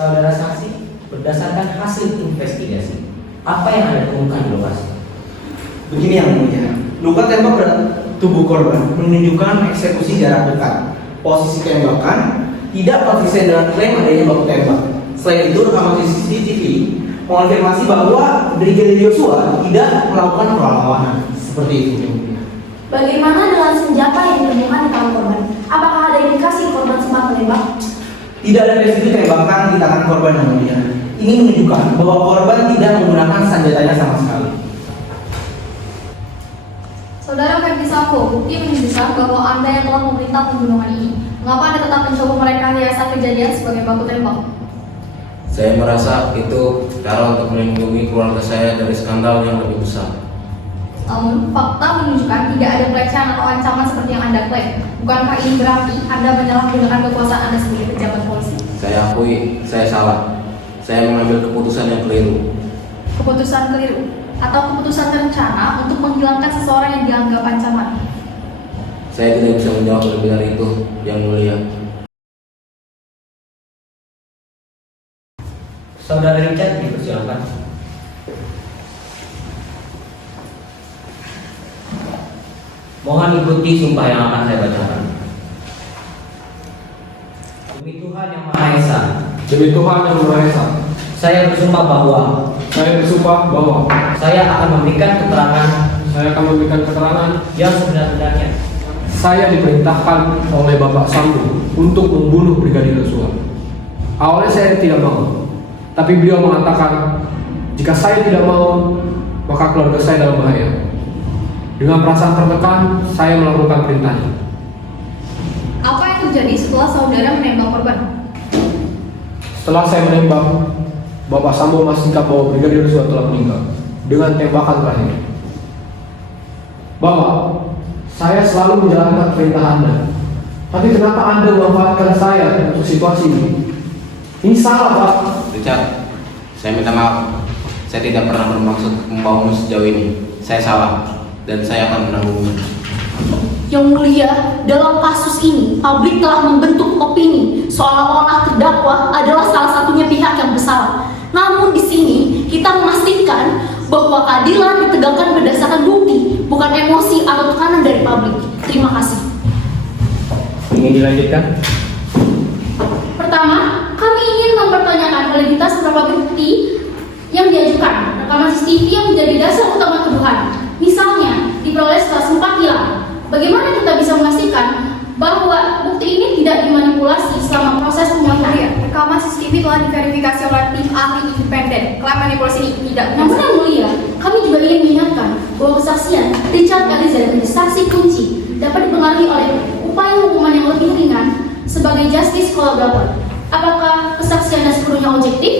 Saudara saksi, berdasarkan hasil investigasi, apa yang Anda temukan di lokasi? Begini yang mulia, luka tembak pada tubuh korban menunjukkan eksekusi jarak dekat. Posisi tembakan tidak konsisten dengan klaim adanya baku tembak. Selain itu, rekaman CCTV mengonfirmasi bahwa Brigadir Yosua tidak melakukan perlawanan. Seperti itu yang mulia. Bagaimana dengan senjata yang ditemukan di tangan korban? Apakah ada indikasi korban sempat menembak? Tidak ada residu tembakan di tangan korban yang mulia. Ini menunjukkan bahwa korban tidak menggunakan senjatanya sama sekali. Saudara Ferdi Sambo, bukti menunjukkan bahwa Anda yang telah memerintah pembunuhan ini. Mengapa Anda tetap mencoba merekayasa kejadian sebagai baku tembak? Saya merasa itu cara untuk melindungi keluarga saya dari skandal yang lebih besar. Namun, fakta menunjukkan tidak ada pelecehan atau ancaman seperti yang Anda klaim. Bukankah ini berarti Anda menyalahgunakan kekuasaan Anda sebagai pejabat polisi? Saya akui, saya salah. Saya mengambil keputusan yang keliru. Keputusan keliru atau keputusan terencana untuk menghilangkan seseorang yang dianggap ancaman? Saya tidak bisa menjawab lebih dari itu, Yang Mulia. Saudara Richard, dipersilakan. Mohon ikuti sumpah yang akan saya bacakan. Demi Tuhan Yang Maha Esa, Demi Tuhan Yang Maha Esa, saya bersumpah bahwa saya akan memberikan keterangan yang sebenar-benarnya. Saya diperintahkan oleh Bapak Sambo untuk membunuh Brigadir Yosua. Awalnya saya tidak mau, tapi beliau mengatakan jika saya tidak mau, maka keluarga saya dalam bahaya. Dengan perasaan tertekan, saya melakukan perintahnya. Apa yang terjadi setelah saudara menembak korban? Setelah saya menembak, Bapak Sambo memastikan bahwa Brigadir Yosua telah meninggal dengan tembakan terakhir. Bapak, saya selalu menjalankan perintah Anda. Tapi kenapa Anda memanfaatkan saya untuk situasi ini? Ini salah, Pak. Richard, saya minta maaf. Saya tidak pernah bermaksud membawamu sejauh ini. Saya salah, dan saya akan menanggungnya. Yang Mulia, dalam kasus ini, publik telah membentuk opini seolah-olah terdakwa adalah salah satunya pihak yang bersalah. Namun di sini kita memastikan bahwa keadilan ditegakkan berdasarkan bukti, bukan emosi atau tekanan dari publik. Terima kasih. Ingin dilanjutkan? Pertama, kami ingin mempertanyakan validitas beberapa bukti yang diajukan. Rekaman CCTV yang menjadi dasar utama tuduhan. Misalnya, diperoleh setelah sempat hilang. Bagaimana kita bisa memastikan bahwa bukti ini tidak dimanipulasi selama proses penyelidikan? Rekaman CCTV telah diverifikasi oleh tim ahli independen. Klaim manipulasi ini tidak Namun yang mulia, kami juga ingin mengingatkan bahwa kesaksian Richard Eliezer menjadi saksi kunci dapat dipengaruhi oleh upaya hukuman yang lebih ringan sebagai justice collaborator. Apakah kesaksiannya sepenuhnya objektif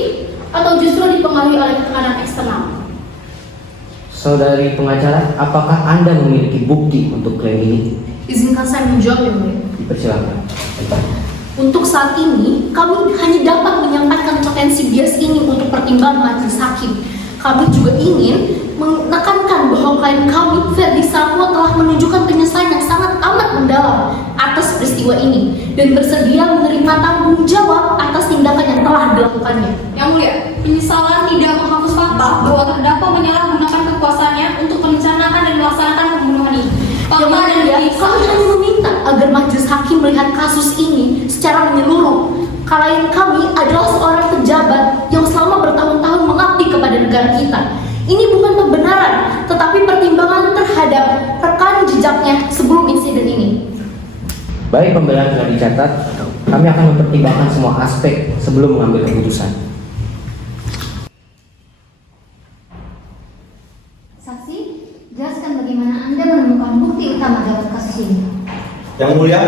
atau justru dipengaruhi oleh tekanan eksternal? Saudari pengacara, apakah Anda memiliki bukti untuk klaim ini? Izinkan saya menjawab yang mulia. Dipersilakan. Untuk saat ini, kami hanya dapat menyampaikan potensi bias ini untuk pertimbangan majelis hakim. Kami juga ingin menekankan bahwa klien kami, Ferdi Sambo, telah menunjukkan penyesalan yang sangat amat mendalam atas peristiwa ini dan bersedia menerima tanggung jawab atas tindakan yang telah dilakukannya. Yang Mulia, penyesalan tidak menghapus fakta bahwa terdakwa menyalahgunakan kekuasaannya untuk merencanakan dan melaksanakan pembunuhan ini. Yang mulia, kami hanya meminta agar majelis hakim melihat kasus ini secara menyeluruh. Klien kami adalah seorang pejabat yang selama bertahun-tahun mengabdi kepada negara kita. Ini bukan pembenaran, tetapi pertimbangan terhadap rekam jejaknya sebelum insiden ini. Baik, pembelaan telah dicatat. Kami akan mempertimbangkan semua aspek sebelum mengambil keputusan. Saksi, jelaskan bagaimana Anda menemukan bukti utama dalam kasus ini. Yang Mulia,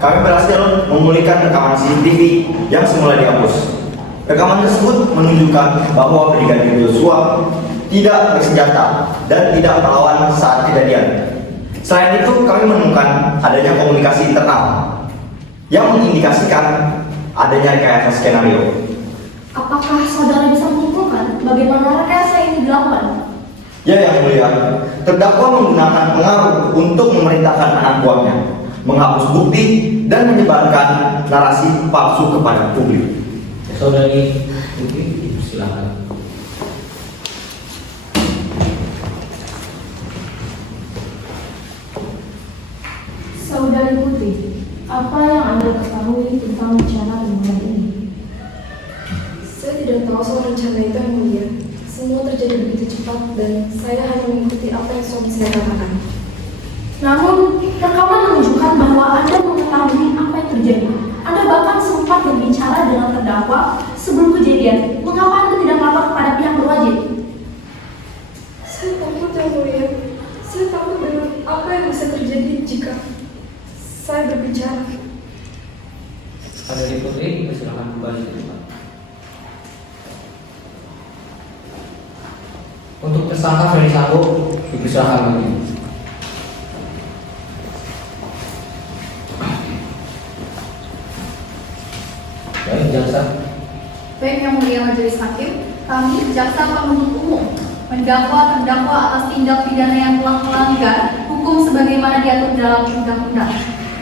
kami berhasil memulihkan rekaman CCTV yang semula dihapus. Rekaman tersebut menunjukkan bahwa Brigadir Yosua tidak bersenjata dan tidak melawan saat kejadian. Selain itu, kami menemukan adanya komunikasi internal yang mengindikasikan adanya rekayasa skenario. Apakah saudara bisa menyimpulkan bagaimana rekayasa ini dilakukan? Ya, Yang Mulia, terdakwa menggunakan pengaruh untuk memerintahkan anak buahnya menghapus bukti dan menyebarkan narasi palsu kepada publik. Saudari Putri, silakan. Saudari Putri, apa yang Anda ketahui tentang rencana pembunuhan ini? Saya tidak tahu soal rencana itu yang mulia. Semua terjadi begitu cepat dan saya hanya mengikuti apa yang suami saya katakan. Namun, rekaman menunjukkan bahwa Anda mengetahui apa yang terjadi. Anda bahkan sempat berbicara dengan terdakwa sebelum kejadian. Mengapa Anda tidak melapor kepada pihak berwajib? Saya takut yang mulia. Saya takut dengan apa yang bisa terjadi jika saya berbicara. Saudari Putri, silakan kembali ke tempat. Untuk tersangka Ferdi Sambo, dipersilakan lagi. Baik, jaksa. Baik yang mulia majelis hakim, kami jaksa penuntut umum mendakwa terdakwa atas tindak pidana yang telah melanggar hukum sebagaimana diatur dalam undang-undang,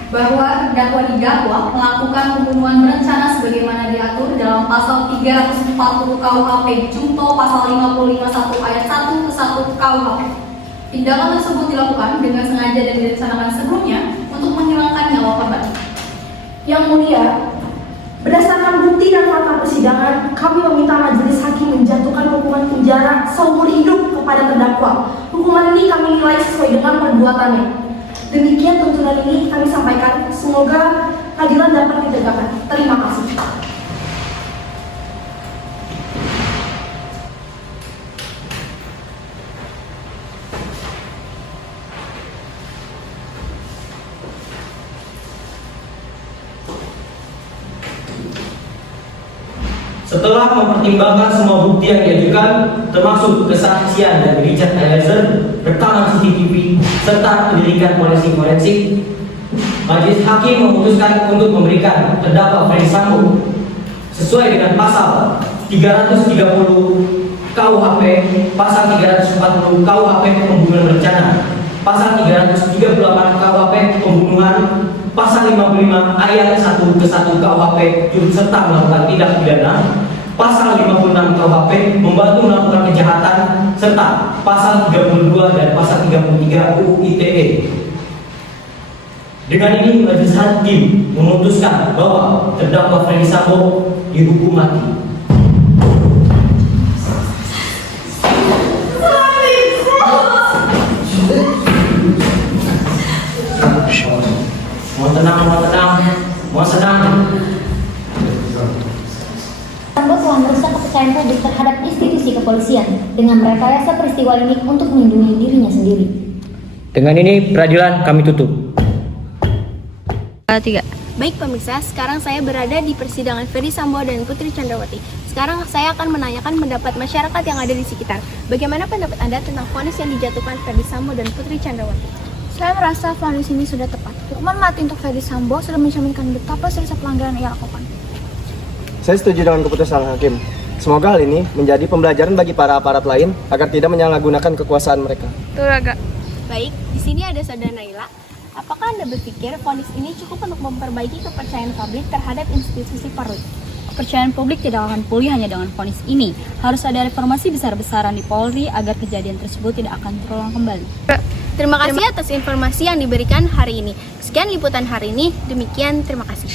bahwa terdakwa didakwa melakukan pembunuhan berencana sebagaimana diatur dalam pasal 340 KUHP junto pasal 551 ayat 1 ke 1 KUHP. Tindakan tersebut dilakukan dengan sengaja dan direncanakan sebelumnya untuk menghilangkan nyawa korban. Yang mulia, berdasarkan bukti dan fakta persidangan, kami meminta majelis hakim menjatuhkan hukuman penjara seumur hidup kepada terdakwa. Hukuman ini kami nilai sesuai dengan perbuatannya. Demikian tuntunan ini kami sampaikan. Semoga keadilan dapat ditegakkan. Terima kasih. Setelah mempertimbangkan semua bukti yang diajukan, termasuk kesaksian dari Richard Eliezer, rekaman CCTV, serta penyelidikan forensik, majelis hakim memutuskan untuk memberikan terdakwa Ferdi Sambo sesuai dengan pasal 330 KUHP, pasal 340 KUHP pembunuhan berencana, pasal 338 KUHP pembunuhan, pasal 55 ayat 1 ke 1 KUHP turut serta melakukan tindak pidana, pasal 56 KUHP membantu melakukan kejahatan, serta pasal 32 dan pasal 33 UU ITE. Dengan ini majelis hakim memutuskan bahwa terdakwa Ferdi Sambo dihukum mati. Mohon tenang. Sambo telah merusak kepercayaan publik terhadap institusi kepolisian dengan merekayasa peristiwa ini untuk melindungi dirinya sendiri. Dengan ini peradilan kami tutup. Baik pemirsa, sekarang saya berada di persidangan Ferdi Sambo dan Putri Chandrawati. Sekarang saya akan menanyakan pendapat masyarakat yang ada di sekitar. Bagaimana pendapat Anda tentang vonis yang dijatuhkan Ferdi Sambo dan Putri Chandrawati? Saya merasa vonis ini sudah tepat. Hukuman mati untuk Ferdi Sambo sudah mencerminkan betapa serius pelanggaran yang ia lakukan. Saya setuju dengan keputusan hakim. Semoga hal ini menjadi pembelajaran bagi para aparat lain agar tidak menyalahgunakan kekuasaan mereka. Tuh, Raga. Baik, di sini ada saudara Naila. Apakah Anda berpikir vonis ini cukup untuk memperbaiki kepercayaan publik terhadap institusi Polri? Kepercayaan publik tidak akan pulih hanya dengan vonis ini. Harus ada reformasi besar-besaran di Polri agar kejadian tersebut tidak akan terulang kembali. Terima kasih atas informasi yang diberikan hari ini. Sekian liputan hari ini. Demikian, terima kasih.